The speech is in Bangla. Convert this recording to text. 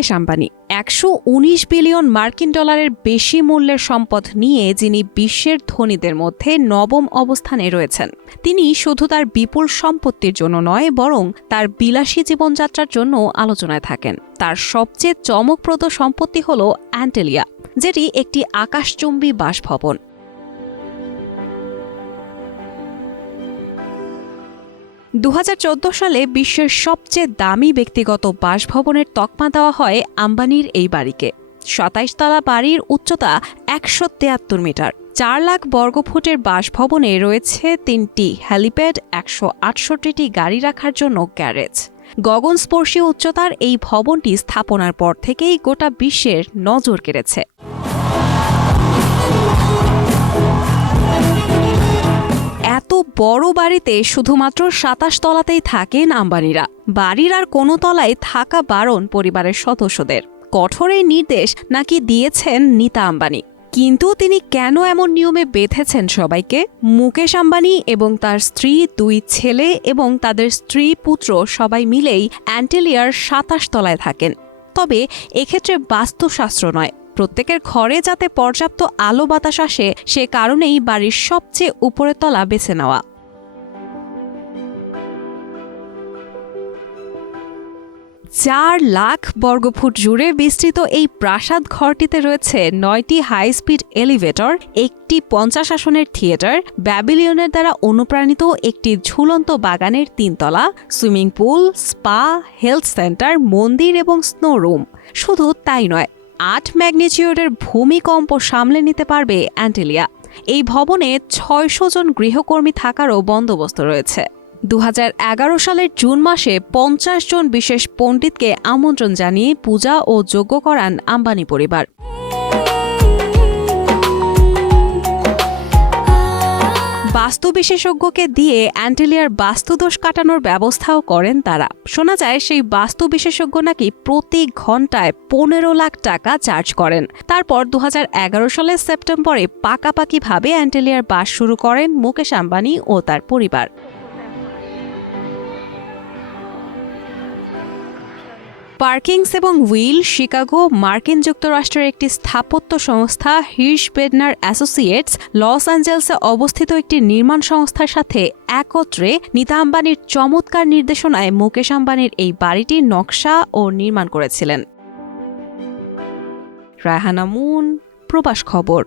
মুকেশ আম্বানি ১১৯ বিলিয়ন মার্কিন ডলারের বেশি মূল্যের সম্পদ নিয়ে যিনি বিশ্বের ধনীদের মধ্যে নবম অবস্থানে রয়েছেন। তিনি শুধু তার বিপুল সম্পত্তির জন্য নয়, বরং তার বিলাসী জীবনযাত্রার জন্য আলোচনায় থাকেন। তার সবচেয়ে চমকপ্রদ সম্পত্তি হল অ্যান্টেলিয়া, যেটি একটি আকাশচুম্বী বাসভবন। ২০১৪ সালে বিশ্বের সবচেয়ে দামি ব্যক্তিগত বাসভবনের তকমা দেওয়া হয় আম্বানির এই বাড়িকে। ২৭ তলা বাড়ির উচ্চতা ১৭৩ মিটার। ৪ লাখ বর্গফুটের বাসভবনে রয়েছে ৩টি হেলিপ্যাড, ১৬৮টি গাড়ি রাখার জন্য গ্যারেজ। গগনস্পর্শী উচ্চতার এই ভবনটি স্থাপনার পর থেকেই গোটা বিশ্বের নজর কেড়েছে। এত বড় বাড়িতে শুধুমাত্র ২৭ তলাতেই থাকেন আম্বানিরা। বাড়ির আর কোনো তলায় থাকা বারণ পরিবারের সদস্যদের। কঠোর এই নির্দেশ নাকি দিয়েছেন নীতা আম্বানি। কিন্তু তিনি কেন এমন নিয়মে বেঁধেছেন সবাইকে? মুকেশ আম্বানি এবং তার স্ত্রী, ২ ছেলে এবং তাদের স্ত্রী পুত্র সবাই মিলেই অ্যান্টেলিয়ার ২৭ তলায় থাকেন। তবে এক্ষেত্রে বাস্তুশাস্ত্র নয়, প্রত্যেকের ঘরে যাতে পর্যাপ্ত আলো বাতাস আসে সে কারণেই বাড়ির সবচেয়ে উপরের তলা বেছে নেওয়া। চার লাখ বর্গফুট জুড়ে বিস্তৃত এই প্রাসাদ ঘরটিতে রয়েছে ৯টি হাই স্পিড এলিভেটর, একটি ৫০ আসনের থিয়েটার, ব্যাবিলিয়নের দ্বারা অনুপ্রাণিত একটি ঝুলন্ত বাগানের ৩ তলা, swimming pool, spa, health centre, মন্দির এবং স্নো রুম। শুধু তাই নয়, ৮ ম্যাগনিচিউডের ভূমিকম্প সামলে নিতে পারবে অ্যান্টেলিয়া। এই ভবনে ৬০০ জন গৃহকর্মী থাকারও বন্দোবস্ত রয়েছে। ২০১১ সালের জুন মাসে ৫০ জন বিশেষ পণ্ডিতকে আমন্ত্রণ জানিয়ে পূজা ও যজ্ঞ করান আম্বানি পরিবার। বাস্তু বিশেষজ্ঞকে দিয়ে অ্যান্টেলিয়ার বাস্তুদোষ কাটানোর ব্যবস্থাও করেন তারা। শোনা যায় সেই বাস্তু বিশেষজ্ঞ নাকি প্রতি ঘন্টায় ১৫ লাখ টাকা চার্জ করেন। তারপর ২০১১ সালের সেপ্টেম্বরে পাকাপাকিভাবে অ্যান্টেলিয়ার বাস শুরু করেন মুকেশ আম্বানি ও তার পরিবার। পার্কিংস এবং উইল শিকাগো, মার্কিন যুক্তরাষ্ট্রের একটি স্থাপত্য সংস্থা হির্শ বেডনার অ্যাসোসিয়েটস লস অ্যাঞ্জেলসে অবস্থিত একটি নির্মাণ সংস্থার সাথে একত্রে নীতা আম্বানির চমৎকার নির্দেশনায় মুকেশ আম্বানির এই বাড়িটির নকশা ও নির্মাণ করেছিলেন। রায়হানা মুন, প্রবাস খবর।